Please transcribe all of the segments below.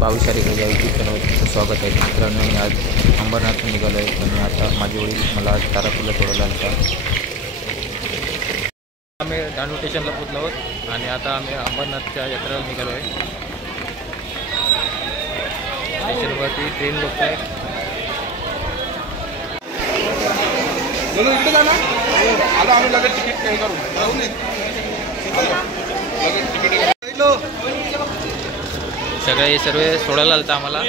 भाऊशारीकडे या यूट्यूब चॅनलवर तुमचं स्वागत आहे. मित्रांनो, मी आज अंबरनाथला निघालो आहे आणि आता माझे वडील मला आज तारापूरला सोडायला आले. आम्ही डानू स्टेशनला पोचलो आहोत आणि आता आम्ही अंबरनाथच्या यात्रेला निघालो आहे. स्टेशनवरती ट्रेन लोक आहे. सगळे सर्व सोडायला आलता आम्हाला.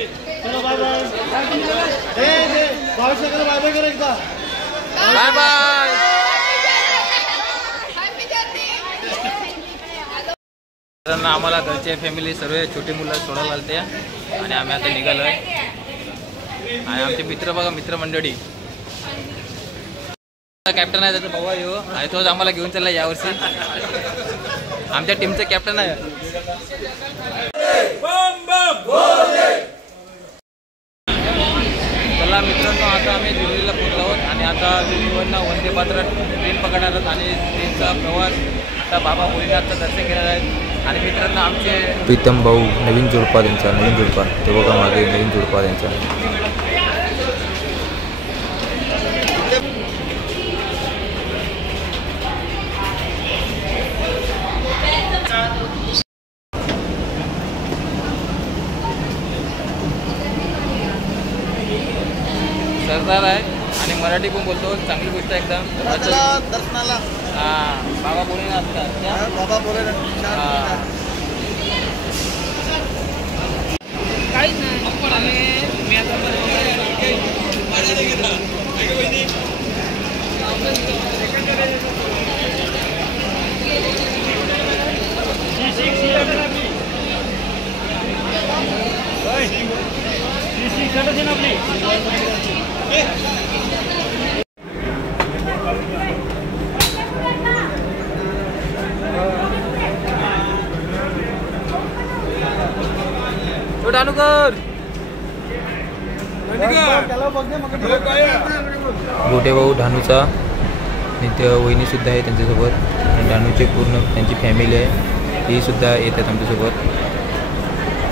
Bye bye. आम्हाला घरचे फॅमिली सर्व छोटी मुलं सोडायला आलते आणि आम्ही आता निघालो आहे. आणि आमचे मित्र बघा, मित्रमंडळी. कॅप्टन आहे त्याचा भाऊ आहे, तोच आम्हाला घेऊन चालला यावर्षी. आमच्या टीमचा कॅप्टन आहे. चला मित्रांनो, आता आम्ही दिल्लीला पोहोचलो आहोत आणि आता दिल्लीवरनं वंदे भारत ट्रेन पकडणार आहोत आणि ट्रेनचा प्रवास आता बाबा भोलेनाथचं दर्शन घेणार आहेत. आणि मित्रांनो, आमचे प्रीतम भाऊ नवीन जोडपा त्यांचा, नवीन जोडपा ते बघा मागे, नवीन जोडपा त्यांचा. सरदार आहे आणि मराठी पण बोलतो, चांगली गोष्ट आहे एकदम. दर्शनाला हां, बाबा भोलेनाथ का, बाबा भोलेनाथ. काही नाही. मोठे भाऊ ढानूचा नित्य वहिनीसुद्धा आहे त्यांच्यासोबत. आणि ढानूचे पूर्ण त्यांची फॅमिली आहे, ती सुद्धा येतात आमच्यासोबत.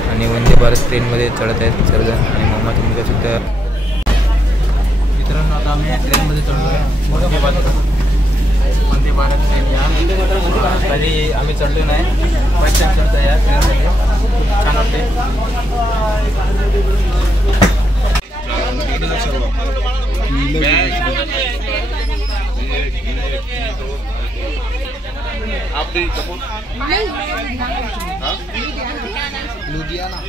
आणि वंदे भारत ट्रेनमध्ये चढत आहेत सर्वजण. आणि मम्माची मुलगासुद्धा. मित्रांनो, आता आम्ही ट्रेनमध्ये चढलो आहे. वंदे भारत ट्रेन. या कधी आम्ही चढलो नाही, फर्स्ट टाइम चढतो या ट्रेनमध्ये. छान वाटते. लुधियाना.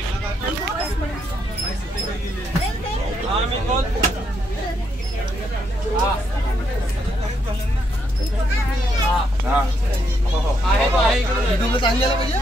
चांगली आला पाहिजे.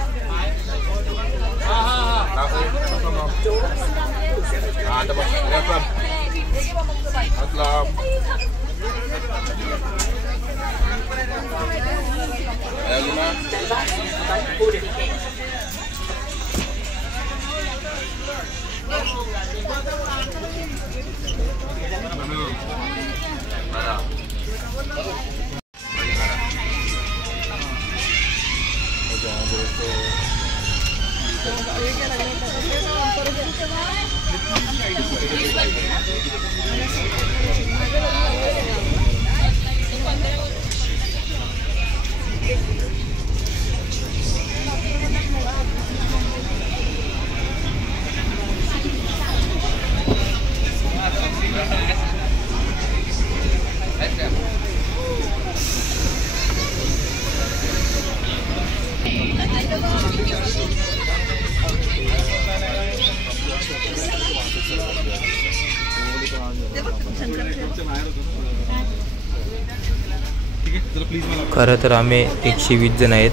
खरं तर आम्ही 120 जण आहेत.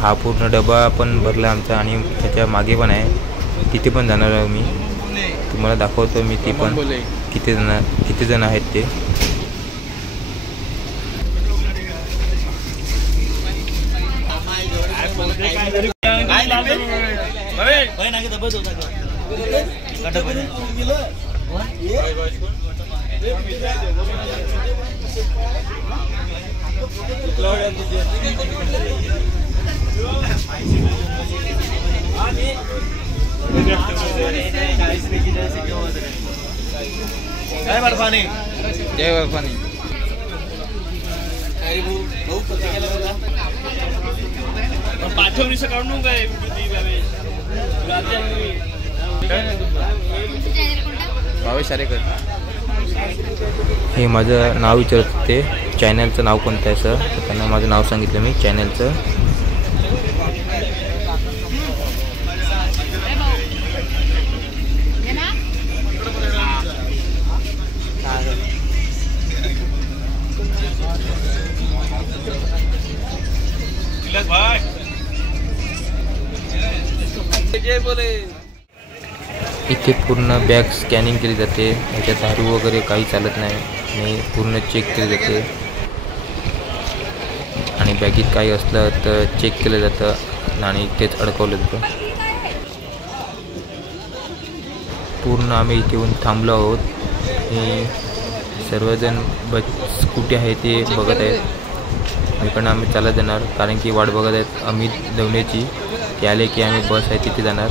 हा पूर्ण डबा पण भरला आमचा आणि त्याच्या मागे पण आहे, तिथे पण जाणार आहे मी. तुम्हाला दाखवतो मी ती पण किती जण आहेत ते. जय बर्फानी. पाठवणीचं काढून काय भावेश शारेकर. हे माझं नाव विचारत होते, चॅनलचं नाव कोणतं आहे सर, तर त्यांना माझं नाव सांगितलं मी चॅनलचं. इथे पूर्ण बॅग स्कॅनिंग केली जाते. याच्यात दारू वगैरे काही चालत नाही आणि पूर्ण चेक केली जाते आणि बॅगेत काही असलं तर चेक केलं जातं आणि तेच अडकवलं जातं. पूर्ण आम्ही इथे येऊन थांबलो आहोत. हे सर्वजण स्कूटी आहे ते बघत आहेत. इकडनं आम्ही चालत जाणार कारण की वाट बघत आहेत अमित दवनेची. ते आले की आम्ही बस आहे तिथे जाणार.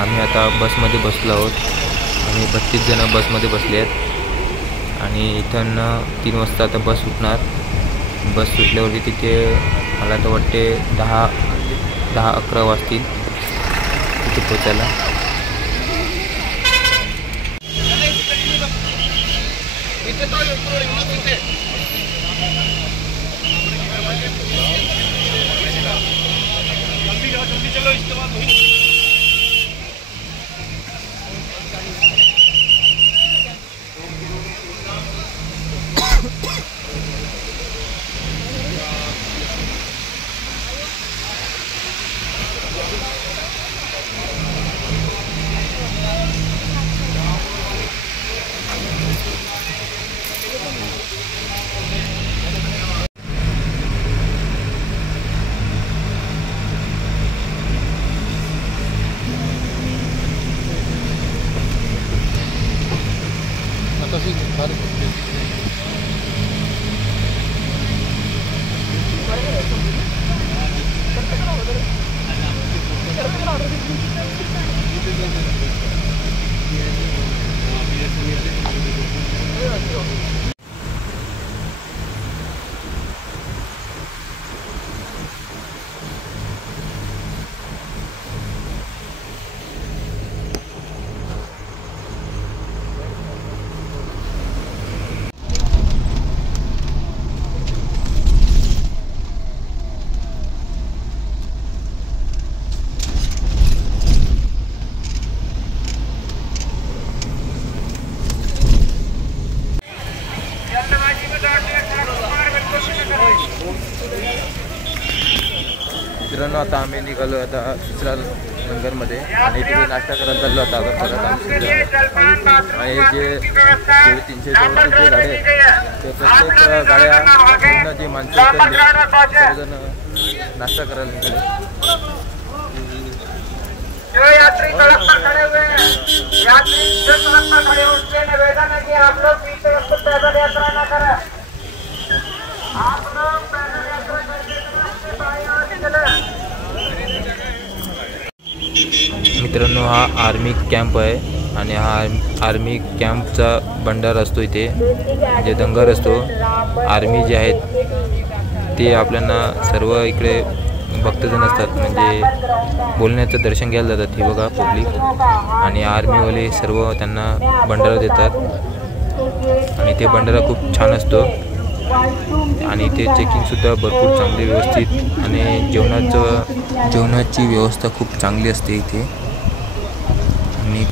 आम्ही आता बसमध्ये बसलो आहोत. आम्ही 32 जण बसमध्ये बसले आहेत आणि इथून 3 वाजता आता बस सुटणार. बस सुटल्यावरती तिथे मला तर वाटते 10-11 वाजतील तिथे पोचायला. मित्रांनो आता आम्ही निघालो आता दुसऱ्या लंगरमध्ये आणि तिथे नाश्ता करायला चाललो आता आणि जे 300 गाड्या आहेत ते प्रत्येक गाड्या पूर्ण जी माणसं सर्वजण नाश्ता करायला निघाले. जो यात्री सड़क पर खड़े हुए हैं, यात्री जो सड़क पर खड़े उनसे निवेदन है कि आप लोग पीछे पैदल यात्रा न करें. आप लोग पैदल यात्रा करके बाईं ओर चले. मित्रांनो हा आर्मी कॅम्प आहे आणि हा आर्मी कॅम्पचा भंडारा असतो इथे जे दंगार असतो. आर्मी जे आहेत ते आपल्याला सर्व इकडे भक्तजन असतात म्हणजे बोलण्याचं दर्शन घ्यायला जातात. हे बघा पब्लिक आणि आर्मीवाले सर्व त्यांना भंडारा देतात आणि ते भंडारा खूप छान असतो आणि इथे चेकिंगसुद्धा भरपूर चांगली व्यवस्थित आणि जेवणाची व्यवस्था खूप चांगली असते इथे. आणि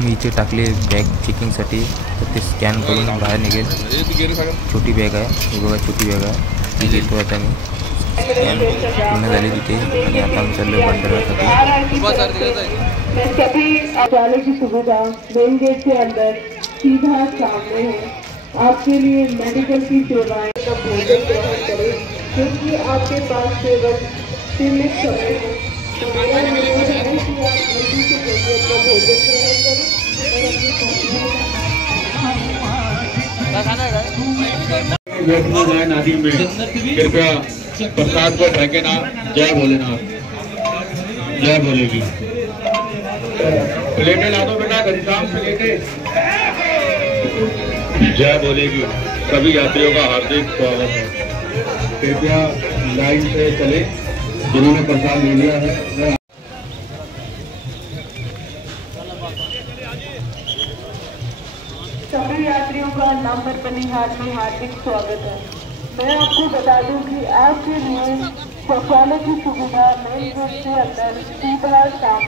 मी इथे टाकले बॅग चेकिंगसाठी तर ते स्कॅन करून बाहेर निघेल. छोटी बॅग आहे ही बघा छोटी बॅग आहे ती घेतो आता मी. स्कॅन पूर्ण झाली तिथे आणि आता आम्ही चाललो भंडारासाठी. जाने की सुविधा मेन गेट के अंदर सीधा सामने है. आपके लिए मेडिकल की सेवाएं का भोजन ग्रहण करें क्योंकि आपके पास केवल सीमित समय है. तो मेरा निवेदन है कि आप जल्दी से जल्दी अपना भोजन ग्रहण करें और अपनी नदी में कृपया प्रसाद को फेंके ना। जय भोलेनाथ, जय भोलेगी। प्लेटें ला दो बेटा, घनश्याम प्लेटें। जय भोलेगी। सभी यात्रियों का हार्दिक स्वागत है। कृपया लाइन से चले, जिन्होंने प्रसाद ले लिया है। सभी यात्रियों का नंबर बनिहाल में हार्दिक स्वागत है। मैं आपको बता दूं कि आपके लिए शौचालय की सुविधा मेन गेट के अंदर सीधा सामने।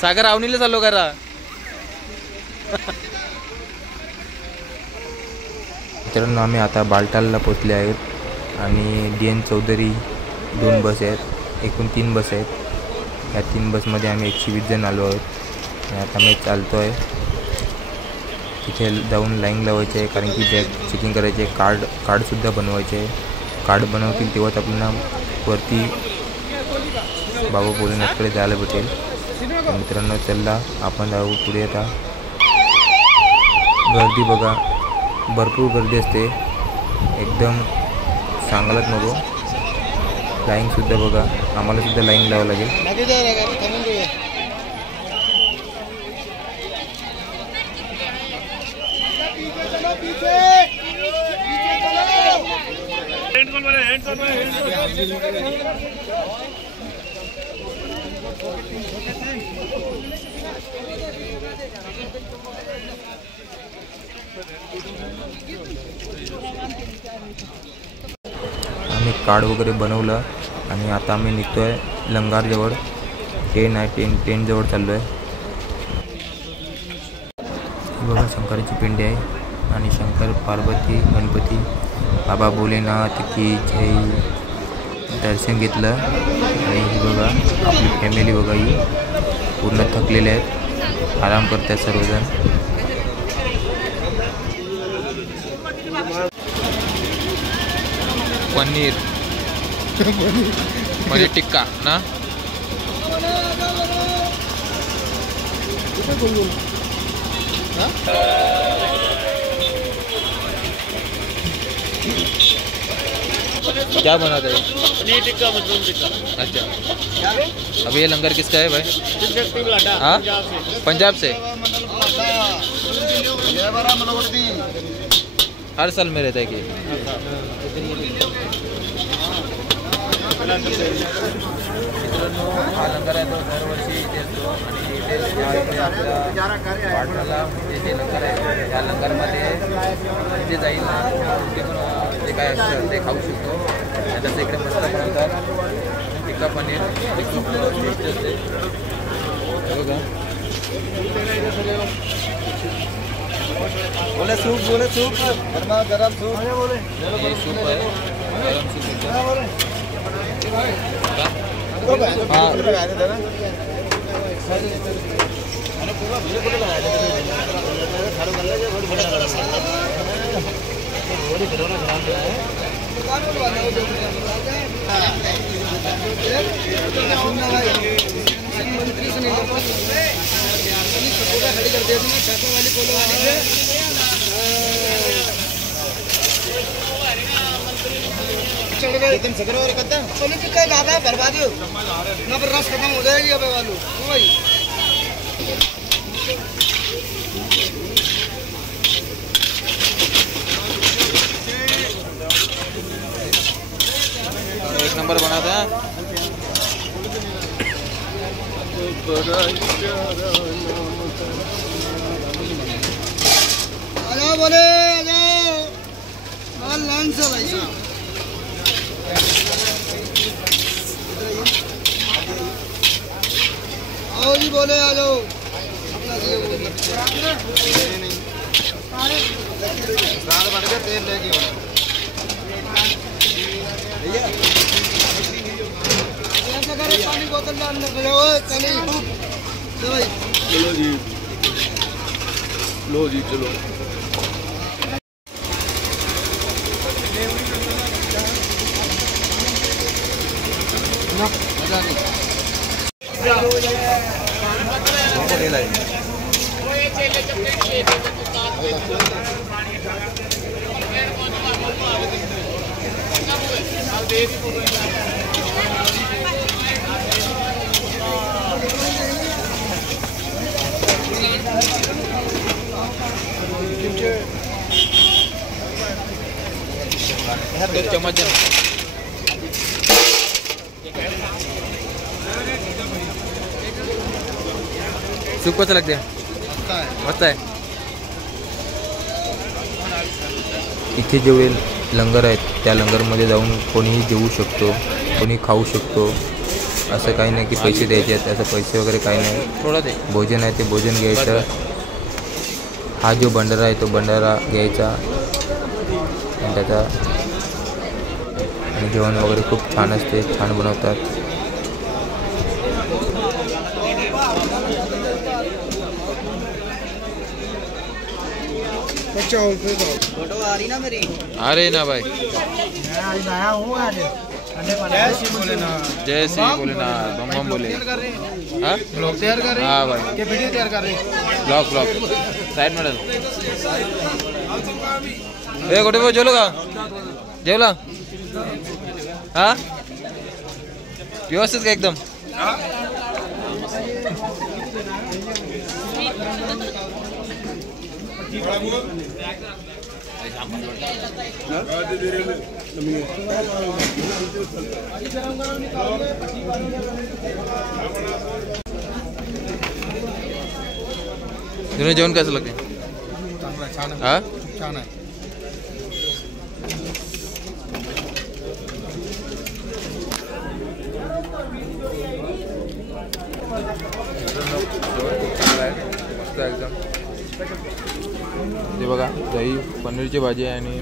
सागर आवनीला चाललो करा. मित्रांनो आम्ही आता बालटालला पोचले आहेत आणि DN चौधरी 2 बस आहेत, एकूण 3 बस आहेत. या 3 बसमध्ये आम्ही 120 जण आलो आहोत आणि आता मी चालतो आहे. तिथे जाऊन लाईन लावायची आहे कारण की बॅग चेकिंग करायची आहे, कार्डसुद्धा बनवायचे आहे. कार्ड बनवतील तेव्हाच आपल्याला वरती बाबा भोलेनाथकडे जायला भेटेल. मित्रांनो चला आपण जाऊ पुढे. आता गर्दी बघा, भरपूर गर्दी असते, एकदम सांगायलाच नको. लाईनसुद्धा बघा, आम्हालासुद्धा लाईन लावावं लागेल. आम्ही कार्ड वगैरे बनवलं आणि आता आम्ही निघतो आहे लंगारजवळ. टेन जवळ चाललो आहे. बघा शंकराची पिंडी आहे आणि शंकर पार्वती गणपती बाबा भोलेनाथ की जय. दर्शन घेतलं आणि ही बघा आपली फॅमिली बघा, ही पूर्ण थकलेले आहेत, आराम करतात सर्वजण. पनीर टिक्का ना. क्या बना था ये? पनीर टिक्का, मशरूम टिक्का. अच्छा, अब ये लंगर किसका है भाई? हाँ, पंजाब से. हर साल में रहता है कि लंगर आहे तो दरवर्षी इथे असतो आणि इथे आपल्या पाटणाला जे लंगर आहे त्या लंगरमध्ये जे जाईल ना ते पण जे काय असतं ते खाऊ शकतो. आणि तसं इकडे मस्त बनवतात टिक्का पनीर टेस्ट असते बघा. बोले सूप गरमा गरम सूप हे सूप आहे गरम सूप होतं. एकदम सगरों और करता पुलिस का दादा बर्बादी हो ना पर रस खत्म हो जाएगी अब वालों भाई. एक नंबर बना था. आजा बोले आजा लाइन से भाई साहब. आओ जी बोले आ जाओ अपना तेल लेके पानी बोतल का अंदर जाओ चले भाई. चलो जी लो जी चलो. चम्मच सूप कसं लागते मस्त आहे. इथे जेवढे लंगर आहेत त्या लंगरमध्ये जाऊन कोणीही जेवू शकतो, कोणी खाऊ शकतो. असं काही नाही की पैसे द्यायचे आहेत, असं पैसे वगैरे काही नाही. थोडं ते भोजन आहे ते भोजन घ्यायचं. हा जो भंडारा आहे तो भंडारा घ्यायचा आणि त्याचा आणि जेवण वगैरे खूप छान असते, छान बनवतात. फोटो आ रही ना मेरी. अरे ना भाई आया हूँ आज जय श्री भोलेनाथ बम बम बोले. हाँ ब्लॉग तैयार कर रहे हैं. हाँ भाई क्या वीडियो तैयार कर रहे हैं. ब्लॉग साइड में डाल. ए कुठे भाऊ जेवलो का जेवला. हा व्यवस्थित का एकदम. जेवण कसं लागते. हा छान आहे. मस्त एकदम. ते बघा दही पनीरची भाजी आहे आणि